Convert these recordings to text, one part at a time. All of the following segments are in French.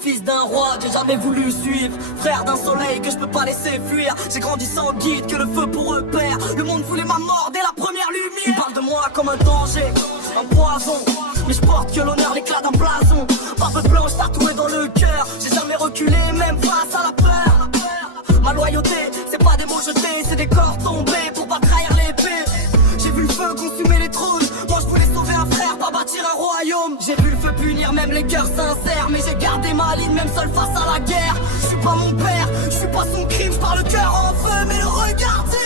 fils d'un roi, j'ai jamais voulu suivre. Frère d'un soleil que je peux pas laisser fuir. J'ai grandi sans guide, que le feu pour eux perd. Le monde voulait ma mort dès la première lumière. Ils parlent de moi comme un danger, un poison. Mais je porte que l'honneur, l'éclat d'un blason. Barbe blanche tatouée dans le cœur. J'ai jamais reculé, même face à la peur. Ma loyauté, c'est pas des mots jetés, c'est des corps tombés pour pas trahir l'épée. J'ai vu le feu consumer les trônes. Moi je voulais sauver un frère, pas bâtir un royaume. J'ai vu le feu punir même les cœurs sincères. Mais j'ai gardé ma ligne même seul face à la guerre. Je suis pas mon père, je suis pas son crime. Je parle le cœur en feu, mais le regard dit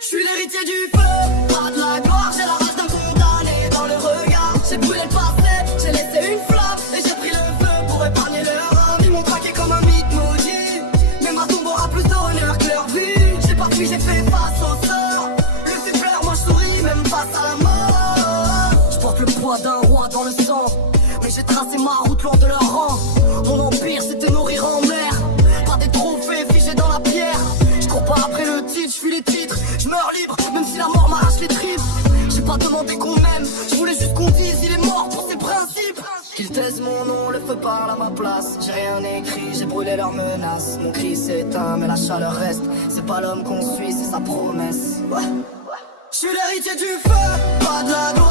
je suis l'héritier du feu, pas de la gloire. J'ai la rage d'un condamné dans le regard. J'ai brûlé le passé, j'ai laissé une flamme. Et j'ai pris le feu pour épargner leur âme. Ils m'ont traqué comme un mythe maudit, mais ma tombe aura plus d'honneur que leur vie. J'ai pas fui, j'ai fait face au sort. Le feu pleure, moi je souris même face à la mort. Je porte le poids d'un roi dans le sang, mais j'ai tracé ma route loin de leur rang. Mon empire c'est de nourrir en mer, pas des trophées figés dans la pierre. Je cours pas après le titre, je fuis les titres. Je meurs libre, même si la mort m'arrache les tripes. J'ai pas demandé qu'on m'aime, je voulais juste qu'on dise il est mort pour ses principes. Qu'ils taisent mon nom, le feu parle à ma place. J'ai rien écrit, j'ai brûlé leurs menaces. Mon cri s'éteint, mais la chaleur reste. C'est pas l'homme qu'on suit, c'est sa promesse. Ouais. Je suis l'héritier du feu, pas de la gloire.